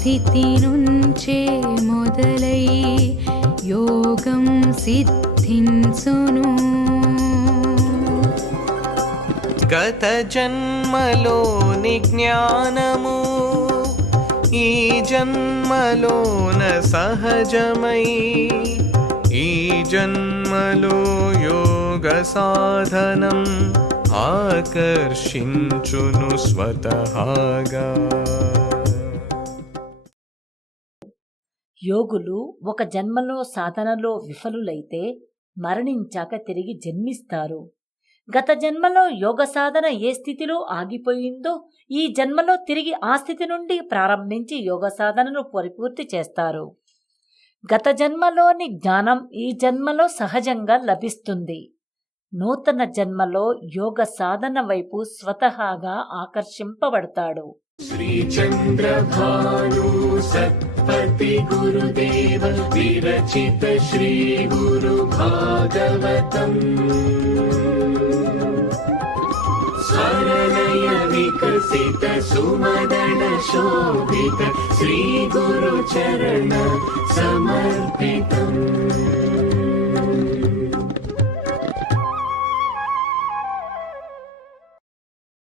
స్థితి నుంచే మొదలై యోగం సిద్ధించును. గత జన్మలోని జ్ఞానము ఈ జన్మలోన సహజమై, ఈ జన్మలో యోగ సాధనం ఆకర్షించును స్వతహాగా. యోగులు ఒక జన్మలో సాధనలో విఫలులైతే మరణించాక తిరిగి జన్మిస్తారు. గత జన్మలో యోగ సాధన ఏ స్థితిలో ఆగిపోయిందో ఈ జన్మలో తిరిగి ఆ స్థితి నుండి ప్రారంభించి యోగ సాధనను పరిపూర్తి చేస్తారు. గత జన్మలోని జ్ఞానం ఈ జన్మలో సహజంగా లభిస్తుంది. నూతన జన్మలో యోగ సాధన వైపు స్వతహాగా ఆకర్షింపబడతాడు. శ్రీ చంద్రభాను సత్పతి గురుదేవ విరచిత శ్రీ గురు భాగవతం. స్వరలయ వికసిత సుమదన శోభిత శ్రీ గురు చరణ సమర్పితం.